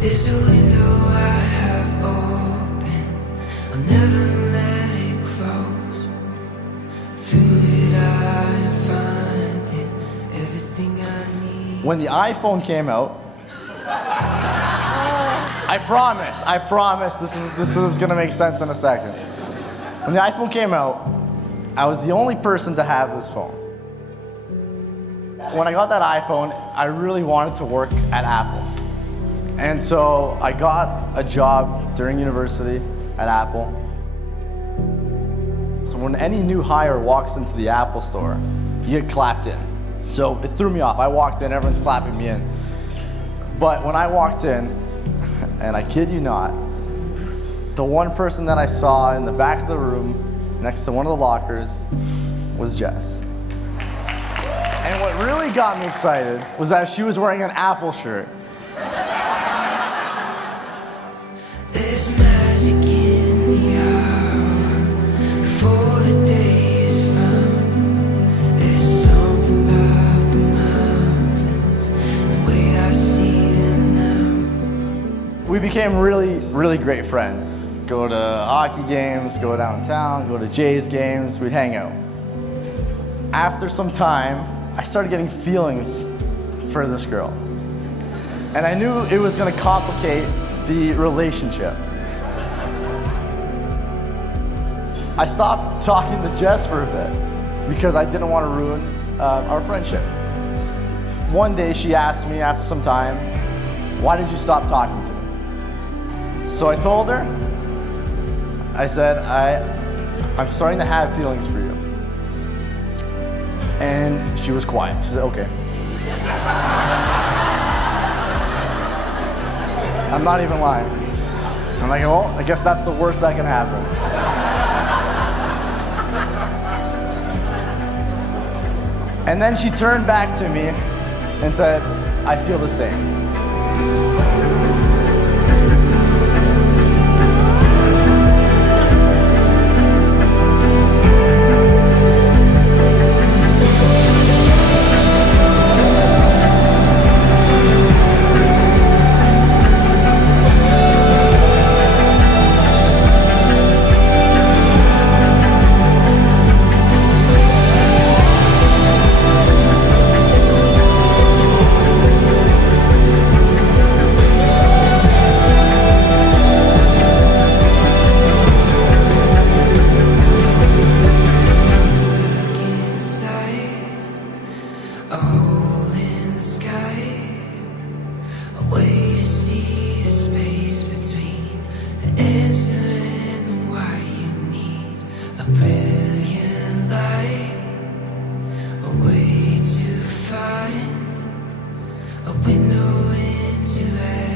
There's a window I have open, I'll never let it close. Through it I find it, everything I need. When the iPhone came out, I promise, this is gonna make sense in a second. When the iPhone came out, I was the only person to have this phone. When I got that iPhone, I really wanted to work at Apple. And so I got a job during university at Apple. So when any new hire walks into the Apple store, you get clapped in. So it threw me off. I walked in, everyone's clapping me in. But when I walked in, and I kid you not, the one person that I saw in the back of the room, next to one of the lockers, was Jess. And what really got me excited was that she was wearing an Apple shirt. There's magic in the hour before the day is found. There's something about the mountains, the way I see them now. We became really great friends. Go to hockey games, go downtown, go to Jays games, we'd hang out. After some time, I started getting feelings for this girl. And I knew it was gonna complicate the relationship. I stopped talking to Jess for a bit because I didn't want to ruin our friendship. One day she asked me after some time, "Why did you stop talking to me?" So I told her, I said, I'm starting to have feelings for you. And she was quiet. She said, okay. I'm not even lying. I'm like, well, I guess that's the worst that can happen. And then she turned back to me and said, I feel the same. A hole in the sky, a way to see the space between the answer and the why. You need a brilliant light, a way to find a window into heaven.